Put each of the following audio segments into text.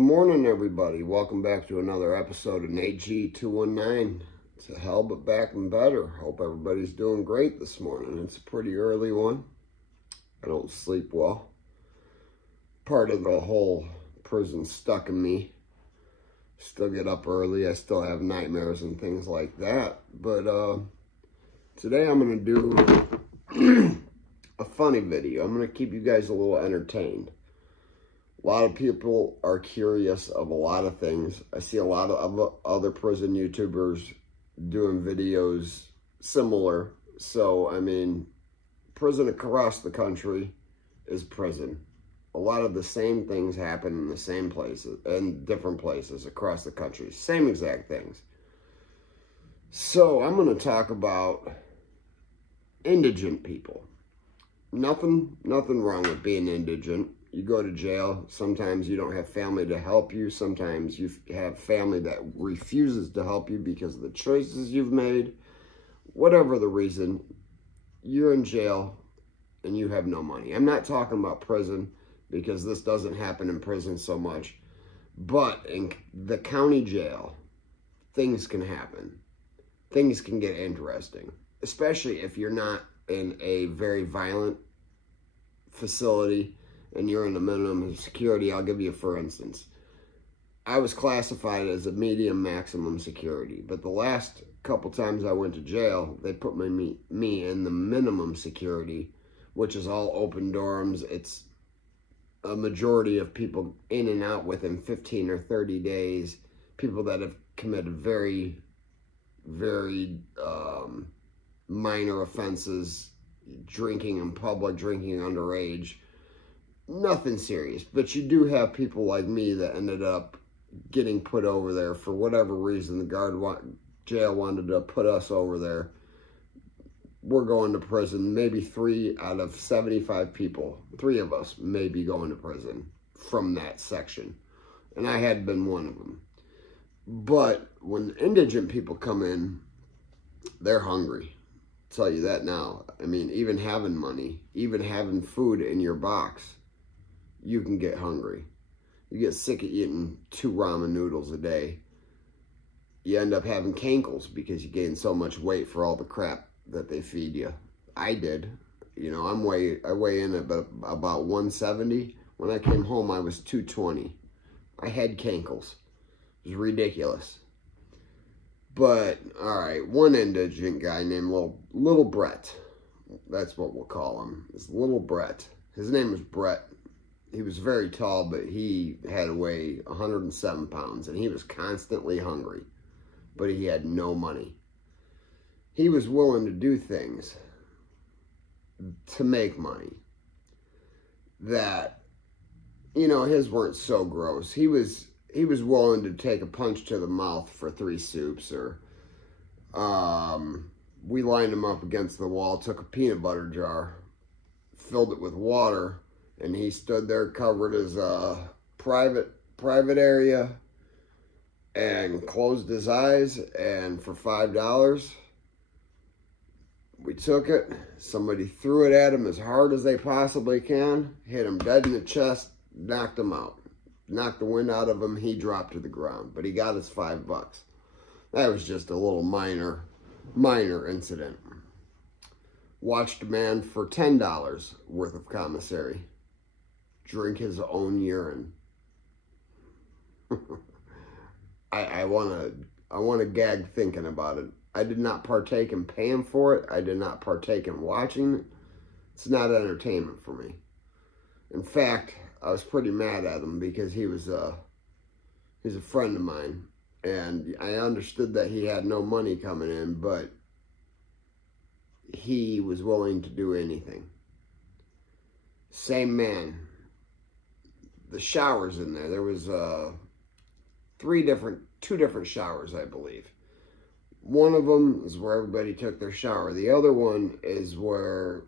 morning, everybody. Welcome back to another episode of Nate G 219. It's a hell but back and better. Hope everybody's doing great this morning. It's a pretty early one. I don't sleep well. Part of the whole prison stuck in me. Still get up early. I still have nightmares and things like that. But today I'm going to do a funny video. I'm going to keep you guys a little entertained. A lot of people are curious of a lot of things. I see a lot of other prison YouTubers doing videos similar. So, I mean, prison across the country is prison. A lot of the same things happen in the same places, in different places across the country. Same exact things. So, I'm going to talk about indigent people. Nothing wrong with being indigent. You go to jail, sometimes you don't have family to help you, sometimes you have family that refuses to help you because of the choices you've made. Whatever the reason, you're in jail and you have no money. I'm not talking about prison because this doesn't happen in prison so much, but in the county jail, things can happen. Things can get interesting, especially if you're not in a very violent facility and you're in a minimum security. I'll give you, for instance, I was classified as a medium maximum security, but the last couple times I went to jail, they put me in the minimum security, which is all open dorms. It's a majority of people in and out within 15 or 30 days, people that have committed very minor offenses, drinking in public, drinking underage. Nothing serious, but you do have people like me that ended up getting put over there for whatever reason. The jail wanted to put us over there. We're going to prison. Maybe 3 out of 75 people, 3 of us may be going to prison from that section. And I had been one of them. But when indigent people come in, they're hungry. I'll tell you that now. I mean, even having money, even having food in your box, you can get hungry. You get sick of eating 2 ramen noodles a day. You end up having cankles because you gain so much weight for all the crap that they feed you. I did. You know, I weigh in at about 170. When I came home, I was 220. I had cankles. It was ridiculous. But, all right, one indigent guy named Little Brett. That's what we'll call him. It's Little Brett. His name was Brett. He was very tall, but he had to weigh 107 pounds, and he was constantly hungry, but he had no money. He was willing to do things to make money that, you know, his weren't so gross. He was willing to take a punch to the mouth for 3 soups, or we lined him up against the wall, took a peanut butter jar, filled it with water, and he stood there covered his private area and closed his eyes, and for $5, we took it. Somebody threw it at him as hard as they possibly can, hit him dead in the chest, knocked him out. Knocked the wind out of him. He dropped to the ground, but he got his $5. That was just a little minor incident. Watched a man for $10 worth of commissary drink his own urine. I want to gag thinking about it. I did not partake in paying for it. I did not partake in watching it. It's not entertainment for me. In fact, I was pretty mad at him because he's a friend of mine, and I understood that he had no money coming in, but he was willing to do anything. Same man. The showers in there. There was 2 different showers, I believe. One of them is where everybody took their shower. The other one is where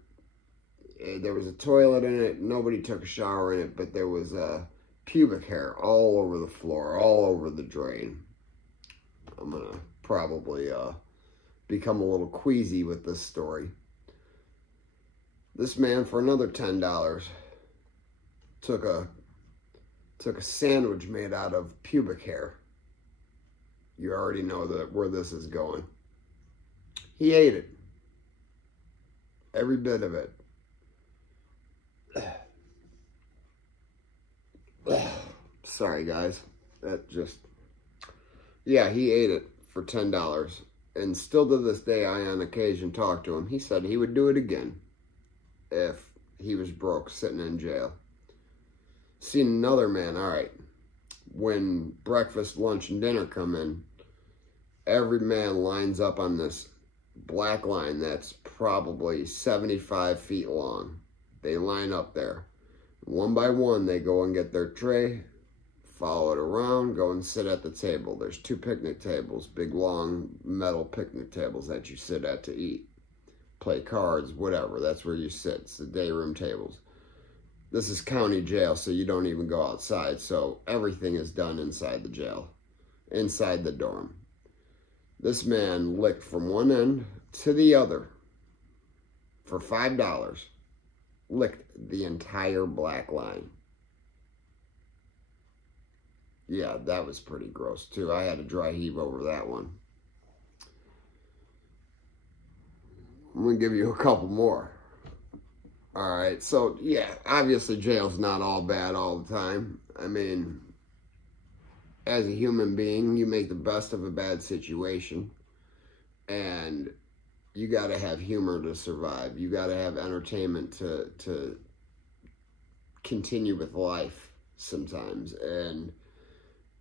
there was a toilet in it. Nobody took a shower in it, but there was pubic hair all over the floor, all over the drain. I'm going to probably become a little queasy with this story. This man, for another $10, took took a sandwich made out of pubic hair. You already know where this is going. He ate it. Every bit of it. Sorry, guys. Yeah, he ate it for $10. And still to this day, I on occasion talk to him. He said he would do it again if he was broke, sitting in jail. Seen another man, all right, when breakfast, lunch, and dinner come in, every man lines up on this black line that's probably 75 feet long. They line up there. One by one, they go and get their tray, follow it around, go and sit at the table. There's 2 picnic tables, big long metal picnic tables that you sit at to eat. Play cards, whatever. That's where you sit. It's the day room tables. This is county jail, so you don't even go outside. So everything is done inside the jail, inside the dorm. This man licked from one end to the other for $5. Licked the entire black line. Yeah, that was pretty gross too. I had a dry heave over that one. I'm going to give you a couple more. All right, so yeah, obviously jail's not all bad all the time. I mean, as a human being, you make the best of a bad situation. And you got to have humor to survive. You got to have entertainment to continue with life sometimes. And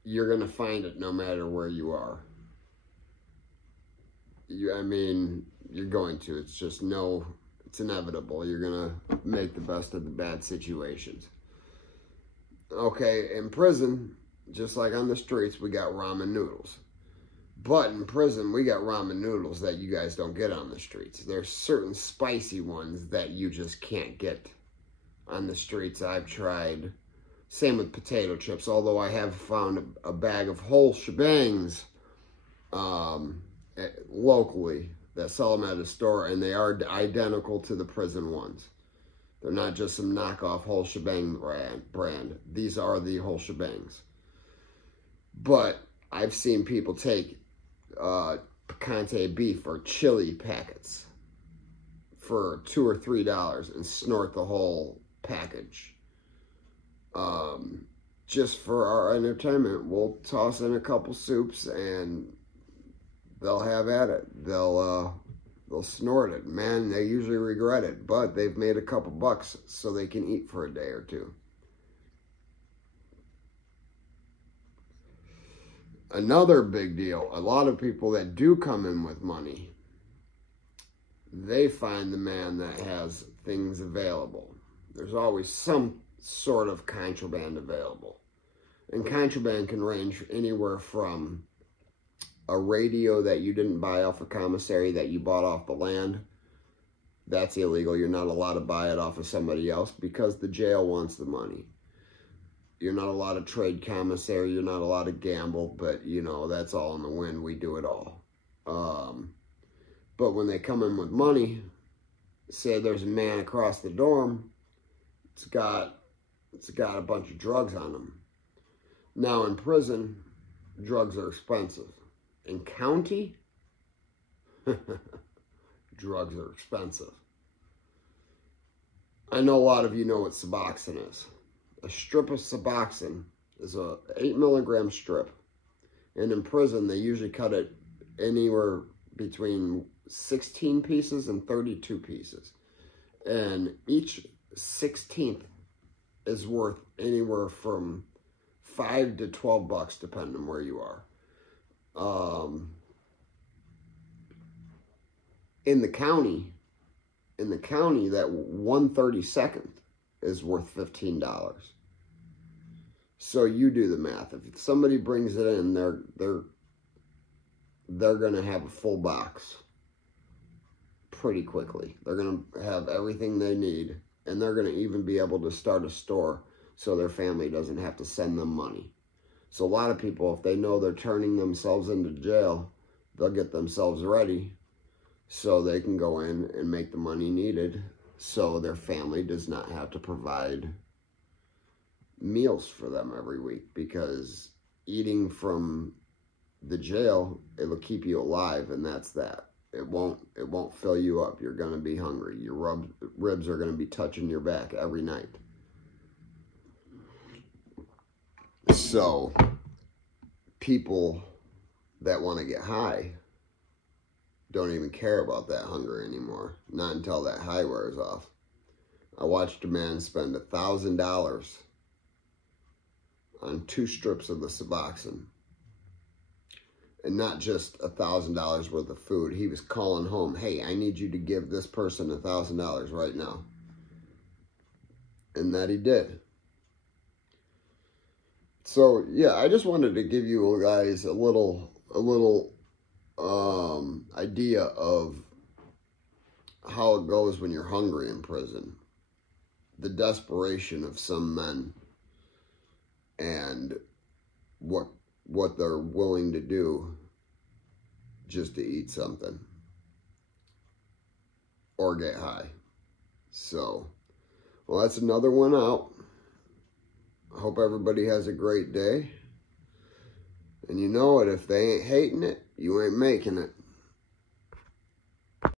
you're going to find it no matter where you are. I mean, you're going to. It's just it's inevitable. You're going to make the best of the bad situations. Okay, in prison, just like on the streets, we got ramen noodles. But in prison, we got ramen noodles that you guys don't get on the streets. There's certain spicy ones that you just can't get on the streets. I've tried. Same with potato chips, although I have found a bag of whole shebangs locally that sell them at a store, and they are identical to the prison ones. They're not just some knockoff whole shebang brand. These are the whole shebangs. But I've seen people take picante beef or chili packets for $2 or $3 and snort the whole package. Just for our entertainment, we'll toss in a couple soups and they'll have at it. They'll snort it. Man, they usually regret it, but they've made a couple bucks so they can eat for a day or two. Another big deal, a lot of people that do come in with money, they find the man that has things available. There's always some sort of contraband available. And contraband can range anywhere from a radio that you didn't buy off a commissary that you bought off the land. That's illegal. You're not allowed to buy it off of somebody else because the jail wants the money. You're not allowed to trade commissary. You're not allowed to gamble, but, you know, that's all in the wind. We do it all. But when they come in with money, say there's a man across the dorm, it's got a bunch of drugs on him. Now, in prison, drugs are expensive. In county, drugs are expensive. I know a lot of you know what Suboxone is. A strip of Suboxone is a 8 milligram strip. And in prison, they usually cut it anywhere between 16 pieces and 32 pieces. And each 16th is worth anywhere from $5 to $12, depending on where you are. In the county, that 1/32 is worth $15. So you do the math. If somebody brings it in, they're gonna have a full box pretty quickly. They're gonna have everything they need, and they're gonna even be able to start a store so their family doesn't have to send them money. So a lot of people, if they know they're turning themselves into jail, they'll get themselves ready so they can go in and make the money needed so their family does not have to provide meals for them every week, because eating from the jail, it'll keep you alive, and that's that. It won't fill you up. You're going to be hungry. Your ribs are going to be touching your back every night. So people that want to get high don't even care about that hunger anymore. Not until that high wears off. I watched a man spend $1,000 on 2 strips of the Suboxone. And not just $1,000 worth of food. He was calling home, hey, I need you to give this person $1,000 right now. And that he did. So, yeah, I just wanted to give you guys a little idea of how it goes when you're hungry in prison. The desperation of some men and what they're willing to do just to eat something or get high. So, well, that's another one out. I hope everybody has a great day. And you know it, if they ain't hating it, you ain't making it.